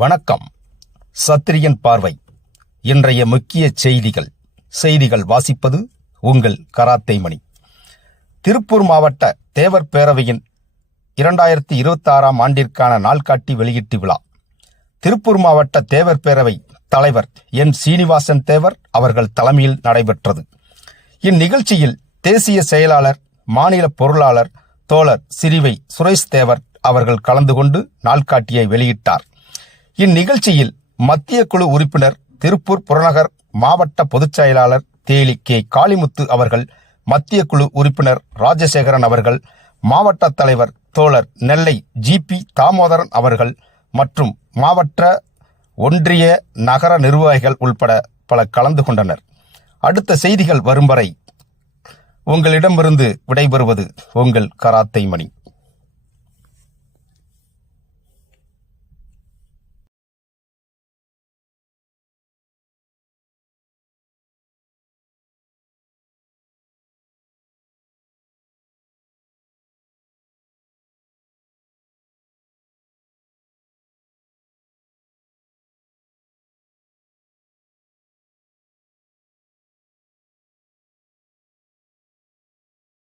வணக்கம். சத்திரியன் பார்வை. இன்றைய முக்கிய செய்திகள் வாசிப்பது உங்கள் கராத்தே மணி. திருப்பூர் மாவட்ட தேவர் பேரவையின் 2026ஆம் ஆண்டிற்கான நாள்காட்டி வெளியீட்டு விழா திருப்பூர் மாவட்ட தேவர் பேரவை தலைவர் என் சீனிவாசன் தேவர் அவர்கள் தலைமையில் நடைபெற்றது. இந்நிகழ்ச்சியில் தேசிய செயலாளர், மாநில பொருளாளர் தோழர் சிறுவை சுரேஷ் தேவர் அவர்கள் கலந்து கொண்டு நாள்காட்டியை வெளியிட்டார். இந்நிகழ்ச்சியில் மத்திய குழு உறுப்பினர், திருப்பூர் புறநகர் மாவட்ட பொதுச் செயலாளர் தேலி கே காளிமுத்து அவர்கள், மத்திய குழு உறுப்பினர் ராஜசேகரன் அவர்கள், மாவட்ட தலைவர் தோழர் நெல்லை ஜி.பி. தாமோதரன் அவர்கள் மற்றும் மாவட்ட, ஒன்றிய, நகர நிர்வாகிகள் உள்பட பலர் கலந்து கொண்டனர். அடுத்த செய்திகள் வரும் வரை உங்களிடமிருந்து விடைபெறுவது உங்கள் கராத்தே மணி.